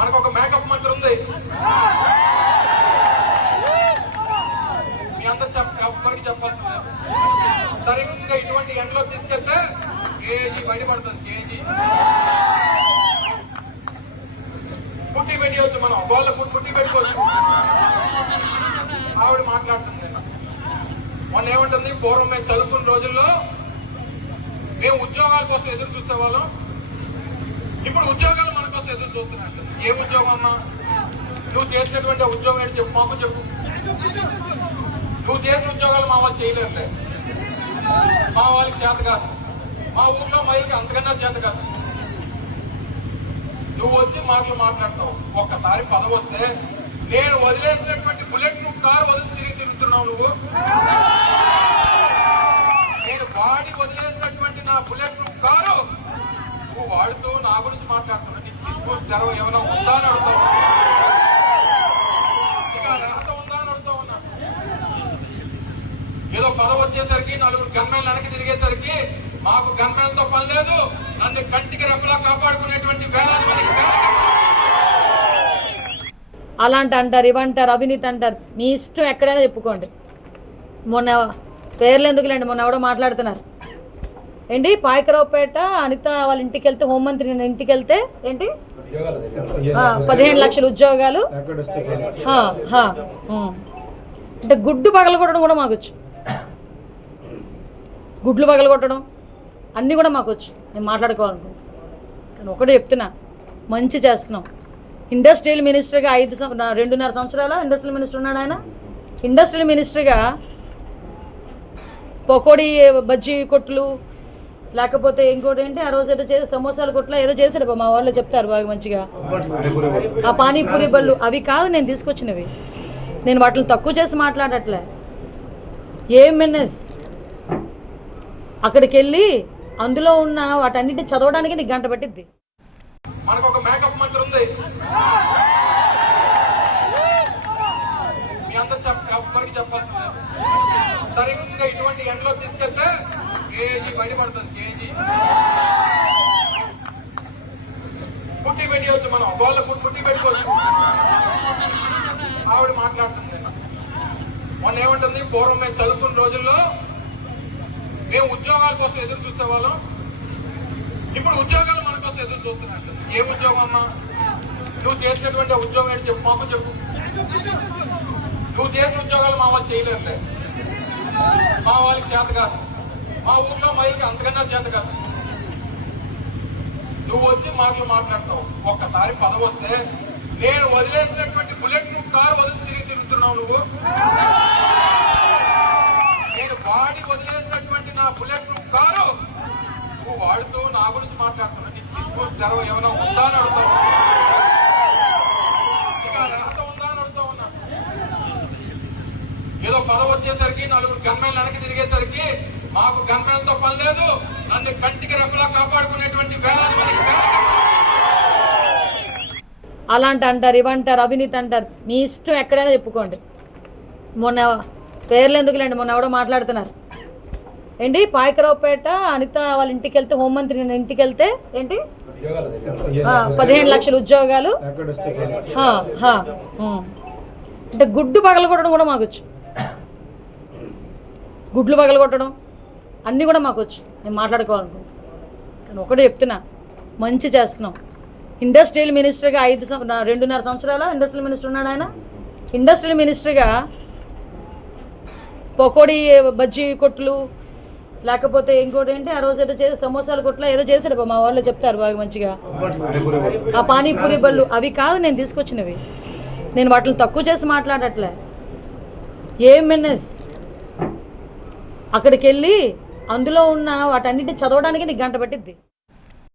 మనకు ఒక మేకప్ మంత్రి ఉంది. మీ అందరు ఎవ్వరికి చెప్పాల్సిందే. సరిగ్గా ఇటువంటి ఎండలో తీసుకెళ్తే కేజీ బయటపడుతుంది. కేజీ పుట్టి పెట్టవచ్చు, మనం గోళ్ళ పుట్టి పెట్టుకోవచ్చు. ఆవిడ మాట్లాడుతుంది. మొన్న ఏమంటుంది, పూర్వం మేము చదువుకున్న రోజుల్లో మేము ఉద్యోగాల కోసం ఎదురు చూసేవాళ్ళం, ఇప్పుడు ఉద్యోగాలు మన కోసం ఎదురు చూస్తున్నట్టు. ఏ ఉద్యోగం అమ్మా? నువ్వు చేసినటువంటి ఉద్యోగం ఏంటి చెప్పు, మాకు చెప్పు. నువ్వు చేసిన ఉద్యోగాలు మా వాళ్ళు చేయలేరులే, మా వాళ్ళకి చేత కాదు, మా ఊర్లో మైలుకి అంతకన్నా చేత కాదు. నువ్వు వచ్చి మాటలు మాట్లాడతావు. ఒక్కసారి పదవి వస్తే నేను వదిలేసినటువంటి బుల్లెట్ నువ్వు కారు వదిలి తిరుగుతున్నావు. నువ్వు నేను వాడి వదిలేసినటువంటి నా బుల్లెట్ నువ్వు కారు నువ్వు వాడుతూ నా గురించి మాట్లాడుతున్నావు. నీకు సిగ్గు సెలవు ఏమైనా ఉందా అని అడుగుతావు. ఇక అర్హత ఉందా అని అడుగుతా ఉన్నా. ఏదో పదవి వచ్చేసరికి నలుగురు గన్మెన్లు వెనక్కి తిరిగేసరికి మాకు గన్మెన్లతో పని లేదు, నన్ను కంటికి రెప్పలా కాపాడుకునేటువంటి వేలాది మందికి అలాంటి అంటారు, ఇవంటారు, అవినీతి అంటారు. మీ ఇష్టం ఎక్కడైనా చెప్పుకోండి. మొన్న పేర్లు ఎందుకులేండి, మొన్న ఎవడో మాట్లాడుతున్నారు ఏంటి, పాయకరావుపేట అనిత వాళ్ళ ఇంటికి వెళ్తే, హోంమంత్రి ఇంటికి వెళ్తే ఏంటి 15 లక్షల ఉద్యోగాలు అంటే గుడ్డు పగలగొట్టడం కూడా మాకొచ్చు. గుడ్లు పగలగొట్టడం అన్నీ కూడా మాకొచ్చు. నేను మాట్లాడుకోవాలనుకుంటున్నాను. ఒకటే చెప్తున్నా, మంచి చేస్తున్నాం. ఇండస్ట్రియల్ మినిస్టర్గా 2.5 సంవత్సరాల ఇండస్ట్రియల్ మినిస్టర్ ఉన్నాడు ఆయన. ఇండస్ట్రియల్ మినిస్టర్గా పకోడీ బజ్జీ కొట్లు, లేకపోతే ఇంకోటి ఏంటి, ఆ రోజు ఏదో చేసి సమోసాల కొట్ల ఏదో చేశాడు, మా వాళ్ళు చెప్తారు బాగా మంచిగా. ఆ పానీపూరి బళ్ళు అవి కాదు నేను తీసుకొచ్చినవి. నేను వాటిని తక్కువ చేసి మాట్లాడట్లే. ఏఎంఎన్ఎస్ అక్కడికి వెళ్ళి అందులో ఉన్న వాటన్నిటిని చదవడానికి నీకు గంట పట్టిద్ది. మనకు ఒక మేకప్ మంత్రి ఉంది. మీ అందరు ఎవ్వరికి చెప్పాల్సిందే. సరిగ్గా ఇటువంటి ఎండలో తీసుకెళ్తే కేజీ బయటపడుతుంది. కేజీ పుట్టి పెట్టవచ్చు, మనం గోళ్ళ పుట్టి పెట్టుకోవచ్చు. ఆవిడ మాట్లాడుతుంది. మొన్న ఏమంటుంది, పూర్వం మేము చదువుకున్న రోజుల్లో మేము ఉద్యోగాల కోసం ఎదురు చూసేవాళ్ళం, ఇప్పుడు ఉద్యోగాలు మన కోసం ఎదురు చూస్తున్నట్టు. ఏ ఉద్యోగం అమ్మా? నువ్వు చేసినటువంటి ఉద్యోగం ఏంటి చెప్పు, మాకు చెప్పు. నువ్వు చేసిన ఉద్యోగాలు మా వాళ్ళు చేయలేరులే, మా వాళ్ళకి చేత కాదు, మా ఊర్లో మైలుకి అంతకన్నా చేత కాదు. నువ్వు వచ్చి మాటలు మాట్లాడతావు. ఒక్కసారి పదవి వస్తే నేను వదిలేసినటువంటి బుల్లెట్ నువ్వు కారు వదిలి తిరుగుతున్నావు. నువ్వు నేను వాడి వదిలేసినటువంటి నా బుల్లెట్ నువ్వు కారు నువ్వు వాడుతూ నా గురించి మాట్లాడుతున్నావు. నీకు సిగ్గు సెలవు ఏమైనా ఉందా అని అడుగుతావు. ఇక అర్హత ఉందా అని అడుగుతా ఉన్నా. ఏదో పదవి వచ్చేసరికి నలుగురు గన్మెన్లు వెనక్కి తిరిగేసరికి మాకు గన్మెన్లతో పని లేదు, నన్ను కంటికి రెప్పలా కాపాడుకునేటువంటి వేలాది మందికి అలాంటి అంటారు, ఇవంటారు, అవినీతి అంటారు. మీ ఇష్టం ఎక్కడైనా చెప్పుకోండి. మొన్న పేర్లు ఎందుకులేండి, మొన్న ఎవడో మాట్లాడుతున్నారు ఏంటి, పాయకరావుపేట అనిత వాళ్ళ ఇంటికి వెళ్తే, హోంమంత్రి ఇంటికి వెళ్తే ఏంటి 15 లక్షల ఉద్యోగాలు అంటే గుడ్డు పగలగొట్టడం కూడా మాకొచ్చు. గుడ్లు పగలగొట్టడం అన్నీ కూడా మాకొచ్చు. నేను మాట్లాడుకోవాలనుకుంటున్నాను. ఒకటే చెప్తున్నా, మంచి చేస్తున్నాం. ఇండస్ట్రియల్ మినిస్టర్గా 2.5 సంవత్సరాల ఇండస్ట్రియల్ మినిస్టర్ ఉన్నాడు ఆయన. ఇండస్ట్రియల్ మినిస్టర్గా పకోడీ బజ్జీ కొట్లు, లేకపోతే ఇంకోటి ఏంటి, ఆ రోజు ఏదో చేసి సమోసాల కొట్ల ఏదో చేశాడు, మా వాళ్ళు చెప్తారు బాగా మంచిగా. ఆ పానీపూరి బళ్ళు అవి కాదు నేను తీసుకొచ్చినవి. నేను వాటిని తక్కువ చేసి మాట్లాడట్లే. ఏఎంఎన్ఎస్ అక్కడికి వెళ్ళి అందులో ఉన్న వాటన్నిటిని చదవడానికి నీకు గంట పట్టిద్ది.